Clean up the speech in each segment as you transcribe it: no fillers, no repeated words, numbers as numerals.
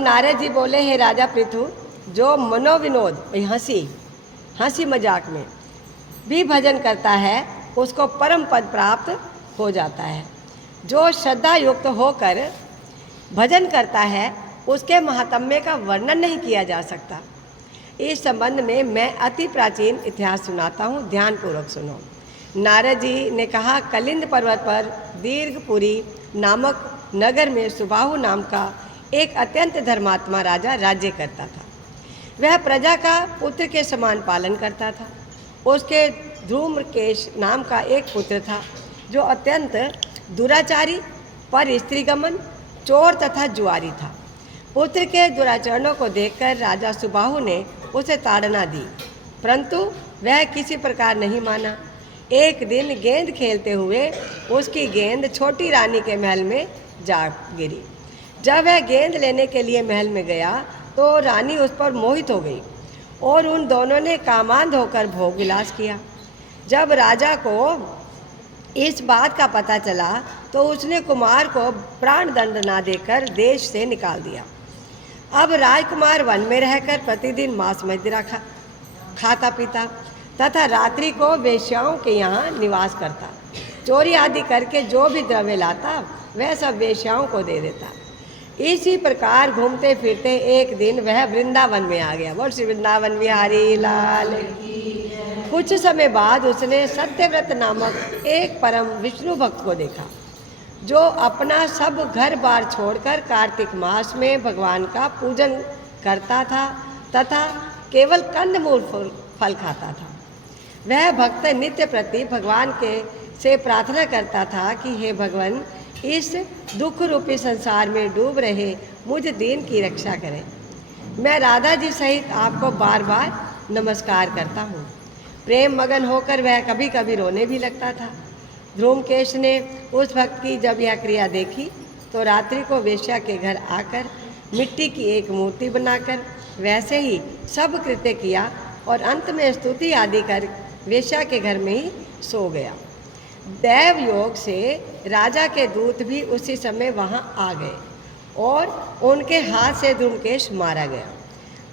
नारद जी बोले, हे राजा पृथु, जो मनोविनोद हंसी मजाक में भी भजन करता है उसको परम पद प्राप्त हो जाता है। जो श्रद्धा युक्त होकर भजन करता है उसके महात्म्य का वर्णन नहीं किया जा सकता। इस संबंध में मैं अति प्राचीन इतिहास सुनाता हूँ, ध्यानपूर्वक सुनो। नारद जी ने कहा, कलिंद पर्वत पर दीर्घपुरी नामक नगर में सुबाहु नाम का एक अत्यंत धर्मात्मा राजा राज्य करता था। वह प्रजा का पुत्र के समान पालन करता था। उसके धूम्रकेश नाम का एक पुत्र था जो अत्यंत दुराचारी, पर स्त्रीगमन, चोर तथा जुआरी था। पुत्र के दुराचरणों को देखकर राजा सुबाहु ने उसे ताड़ना दी, परंतु वह किसी प्रकार नहीं माना। एक दिन गेंद खेलते हुए उसकी गेंद छोटी रानी के महल में जा गिरी। जब वह गेंद लेने के लिए महल में गया तो रानी उस पर मोहित हो गई और उन दोनों ने कामांध होकर भोग विलास किया। जब राजा को इस बात का पता चला तो उसने कुमार को प्राण दंड ना देकर देश से निकाल दिया। अब राजकुमार वन में रहकर प्रतिदिन मांस मदिरा खाता पीता तथा रात्रि को वेश्याओं के यहाँ निवास करता। चोरी आदि करके जो भी द्रव्य लाता वह सब वेश्याओं को दे देता। इसी प्रकार घूमते फिरते एक दिन वह वृंदावन में आ गया। बोल श्री वृंदावन बिहारी लाल की। कुछ समय बाद उसने सत्यव्रत नामक एक परम विष्णु भक्त को देखा जो अपना सब घर बार छोड़कर कार्तिक मास में भगवान का पूजन करता था तथा केवल कंदमूल फल खाता था। वह भक्त नित्य प्रति भगवान के से प्रार्थना करता था कि हे भगवान, इस दुख रूपी संसार में डूब रहे मुझ दीन की रक्षा करें। मैं राधा जी सहित आपको बार बार नमस्कार करता हूँ। प्रेम मगन होकर वह कभी कभी रोने भी लगता था। ध्रुमकेश ने उस भक्त की जब यह क्रिया देखी तो रात्रि को वेश्या के घर आकर मिट्टी की एक मूर्ति बनाकर वैसे ही सब कृत्य किया और अंत में स्तुति आदि कर वेश्या के घर में ही सो गया। दैव योग से राजा के दूत भी उसी समय वहां आ गए और उनके हाथ से ध्रुमकेश मारा गया।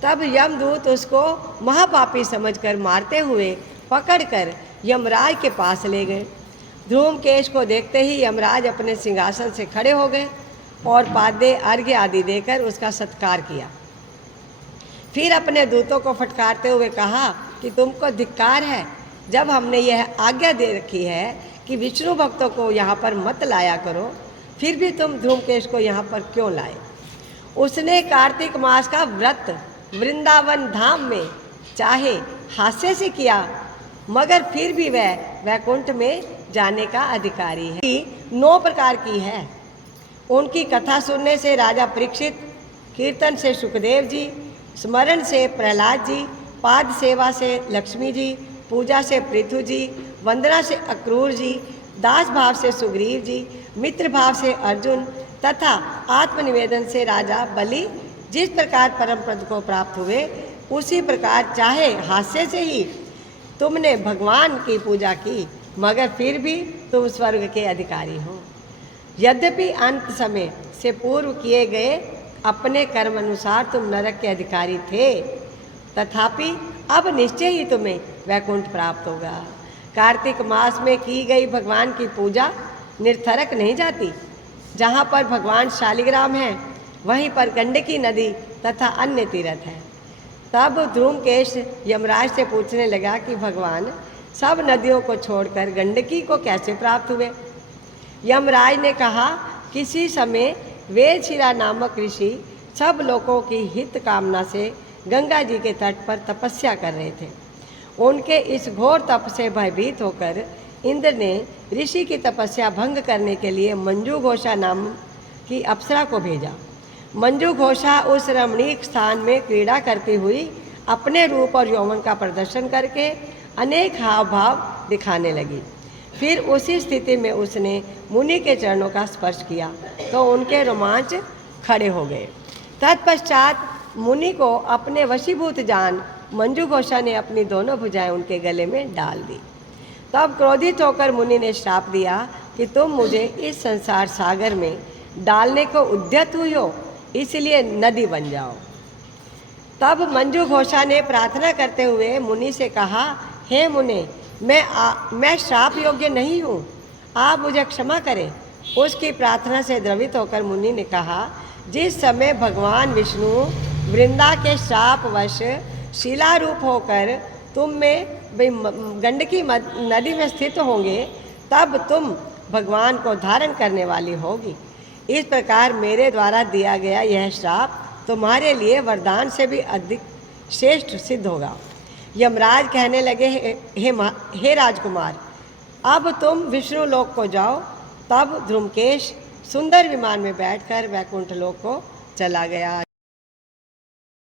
तब यमदूत उसको महापापी समझकर मारते हुए पकड़कर यमराज के पास ले गए। ध्रुमकेश को देखते ही यमराज अपने सिंहासन से खड़े हो गए और पाद्य अर्घ्य आदि देकर उसका सत्कार किया। फिर अपने दूतों को फटकारते हुए कहा कि तुमको धिक्कार है, जब हमने यह आज्ञा दे रखी है कि विष्णु भक्तों को यहाँ पर मत लाया करो, फिर भी तुम ध्रुमकेश को यहाँ पर क्यों लाए। उसने कार्तिक मास का व्रत वृंदावन धाम में चाहे हास्य से किया, मगर फिर भी वह वैकुंठ में जाने का अधिकारी है। 9 प्रकार की है। उनकी कथा सुनने से राजा परीक्षित, कीर्तन से सुखदेव जी, स्मरण से प्रहलाद जी, पाद सेवा से लक्ष्मी जी, पूजा से पृथु जी, वंदना से अक्रूर जी, दास भाव से सुग्रीव जी, मित्र भाव से अर्जुन तथा आत्मनिवेदन से राजा बलि जिस प्रकार परम पद को प्राप्त हुए, उसी प्रकार चाहे हास्य से ही तुमने भगवान की पूजा की, मगर फिर भी तुम स्वर्ग के अधिकारी हो। यद्यपि अंत समय से पूर्व किए गए अपने कर्म अनुसार तुम नरक के अधिकारी थे, तथापि अब निश्चय ही तुम्हें वैकुंठ प्राप्त होगा। कार्तिक मास में की गई भगवान की पूजा निरर्थक नहीं जाती। जहाँ पर भगवान शालिग्राम है वहीं पर गंडकी नदी तथा अन्य तीर्थ हैं। तब ध्रुमकेश यमराज से पूछने लगा कि भगवान सब नदियों को छोड़कर गंडकी को कैसे प्राप्त हुए। यमराज ने कहा, किसी समय वेदशिरा नामक ऋषि सब लोगों की हित कामना से गंगा जी के तट पर तपस्या कर रहे थे। उनके इस घोर तप से भयभीत होकर इंद्र ने ऋषि की तपस्या भंग करने के लिए मंजू घोषा नाम की अप्सरा को भेजा। मंजू घोषा उस रमणीक स्थान में क्रीड़ा करती हुई अपने रूप और यौवन का प्रदर्शन करके अनेक हाव भाव दिखाने लगी। फिर उसी स्थिति में उसने मुनि के चरणों का स्पर्श किया तो उनके रोमांच खड़े हो गए। तत्पश्चात मुनि को अपने वशीभूत जान मंजू घोषा ने अपनी दोनों भुजाएं उनके गले में डाल दी। तब क्रोधित होकर मुनि ने श्राप दिया कि तुम मुझे इस संसार सागर में डालने को उद्यत हुई हो, इसलिए नदी बन जाओ। तब मंजू घोषा ने प्रार्थना करते हुए मुनि से कहा, हे मुने, मैं श्राप योग्य नहीं हूँ, आप मुझे क्षमा करें। उसकी प्रार्थना से द्रवित होकर मुनि ने कहा, जिस समय भगवान विष्णु वृंदा के श्रापवश शिलारूप होकर तुम में गंडकी नदी में स्थित होंगे, तब तुम भगवान को धारण करने वाली होगी। इस प्रकार मेरे द्वारा दिया गया यह श्राप तुम्हारे लिए वरदान से भी अधिक श्रेष्ठ सिद्ध होगा। यमराज कहने लगे, हे राजकुमार, अब तुम विष्णु लोक को जाओ। तब ध्रुमकेश सुंदर विमान में बैठकर वैकुंठ लोक को चला गया।